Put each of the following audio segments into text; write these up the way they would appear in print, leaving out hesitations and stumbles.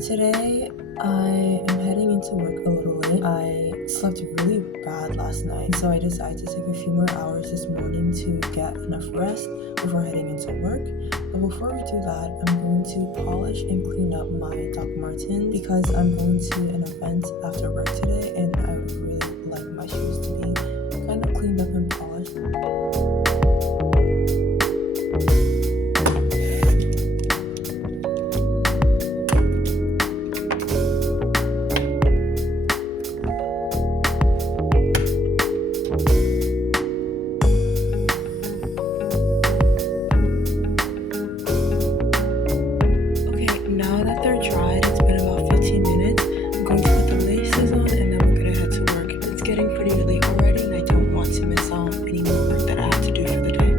Today, I am heading into work a little late. I slept really bad last night, so I decided to take a few more hours this morning to get enough rest before heading into work. But before we do that, I'm going to polish and clean up my Doc Martens because I'm going to an event after work today, and I would really like my shoes to be kind of cleaned up and polished. Now that they're dried, it's been about 15 minutes. I'm going to put the laces on and then we're gonna head to work. It's getting pretty late already and I don't want to miss out on any more work that I have to do for the day.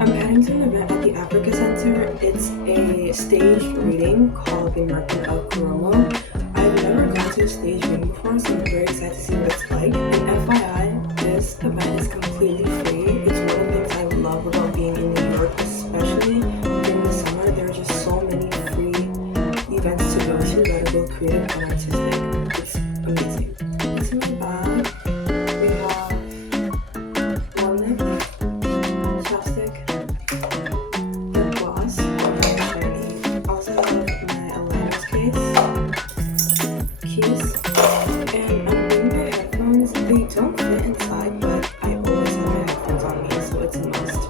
I'm heading to an event at the Africa Center. It's a staged reading called The Market of Kuromo. I've never gone to a staged reading before, so I'm very excited to see what it's like. And FYI, this event is completely free. It's one of the things I love about being in New York, especially during the summer. There are just so many free events to go to that are both creative and artistic. It's amazing. What's in my bag? We have one lip, chapstick, lip gloss, I also have my aligners keys, and I'm bringing my headphones. They don't fit inside, but I always have my headphones on me, so it's a must.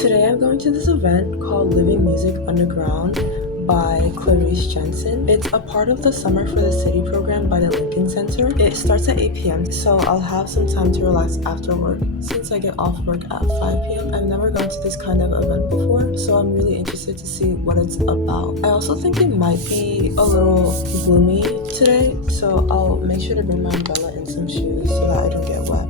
Today I'm going to this event called Living Music Underground by Clarice Jensen. It's a part of the Summer for the City program by the Lincoln Center. It starts at 8 p.m. so I'll have some time to relax after work since I get off work at 5 p.m. I've never gone to this kind of event before, so I'm really interested to see what it's about. I also think it might be a little gloomy today, so I'll make sure to bring my umbrella and some shoes so that I don't get wet.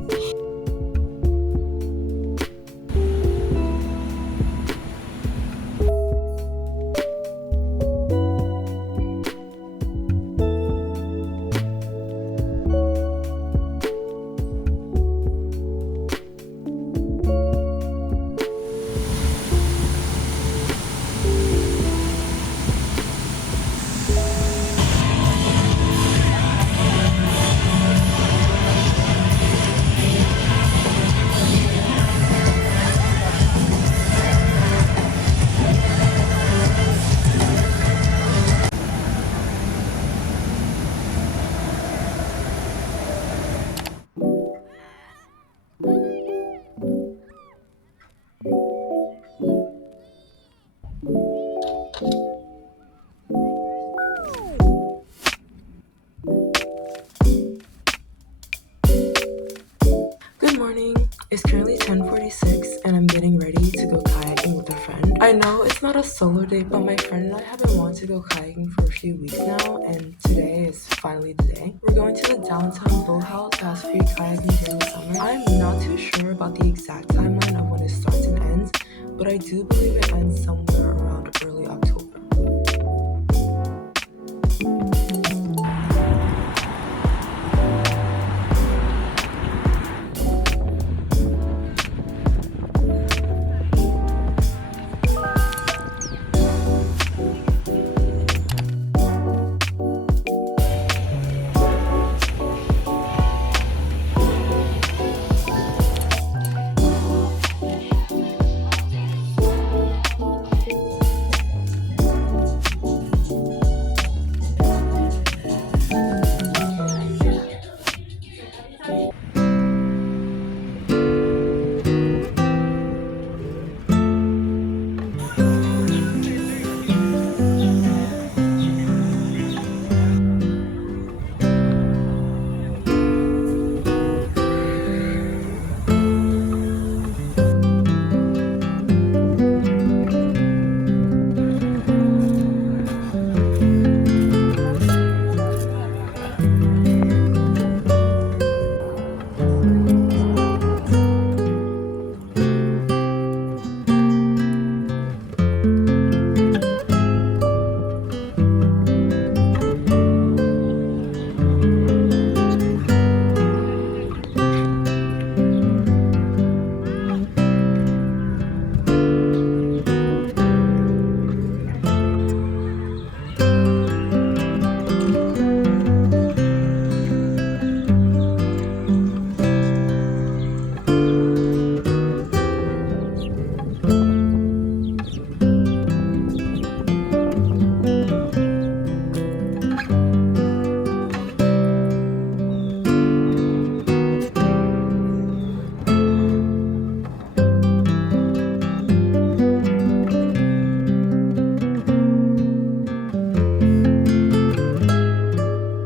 Good morning. It's currently 10:46 and I'm getting ready to go kayaking with a friend. I know it's not a solo date, but my friend and I have been wanting to go kayaking for a few weeks now, and today is finally the day. We're going to the downtown boathouse that has free kayaking during the summer. I'm not too sure about the exact timeline of when it starts and ends, but I do believe it ends somewhere around